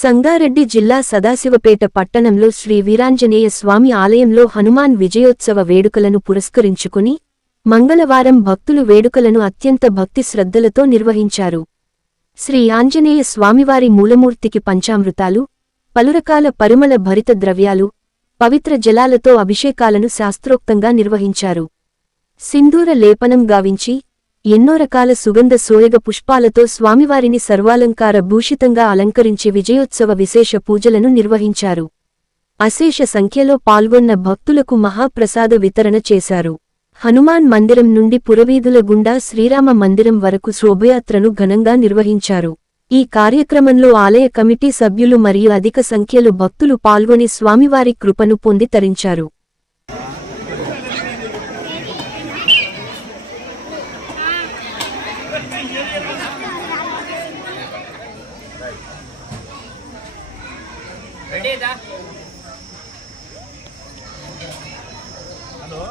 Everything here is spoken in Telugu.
సంగారెడ్డి జిల్లా సదాశివపేట పట్టణంలో శ్రీ వీరాంజనేయ స్వామి ఆలయంలో హనుమాన్ విజయోత్సవ వేడుకలను పురస్కరించుకుని మంగళవారం భక్తులు వేడుకలను అత్యంత భక్తి శ్రద్ధలతో నిర్వహించారు. శ్రీ ఆంజనేయ స్వామివారి మూలమూర్తికి పంచామృతాలు, పలురకాల పరిమళ భరిత ద్రవ్యాలు, పవిత్ర జలాలతో అభిషేకాలను శాస్త్రోక్తంగా నిర్వహించారు. సింధూర లేపనం గావించి ఎన్నో రకాల సుగంధ సోయగ పుష్పాలతో స్వామివారిని సర్వాలంకార భూషితంగా అలంకరించి విజయోత్సవ విశేష పూజలను నిర్వహించారు. అశేష సంఖ్యలో పాల్గొన్న భక్తులకు మహాప్రసాద వితరణ చేశారు. హనుమాన్ మందిరం నుండి పురవీధుల గుండా శ్రీరామ మందిరం వరకు శోభయాత్రను ఘనంగా నిర్వహించారు. ఈ కార్యక్రమంలో ఆలయ కమిటీ సభ్యులు మరియు అధిక సంఖ్యలో భక్తులు పాల్గొని స్వామివారి కృపను పొంది తరించారు. హలో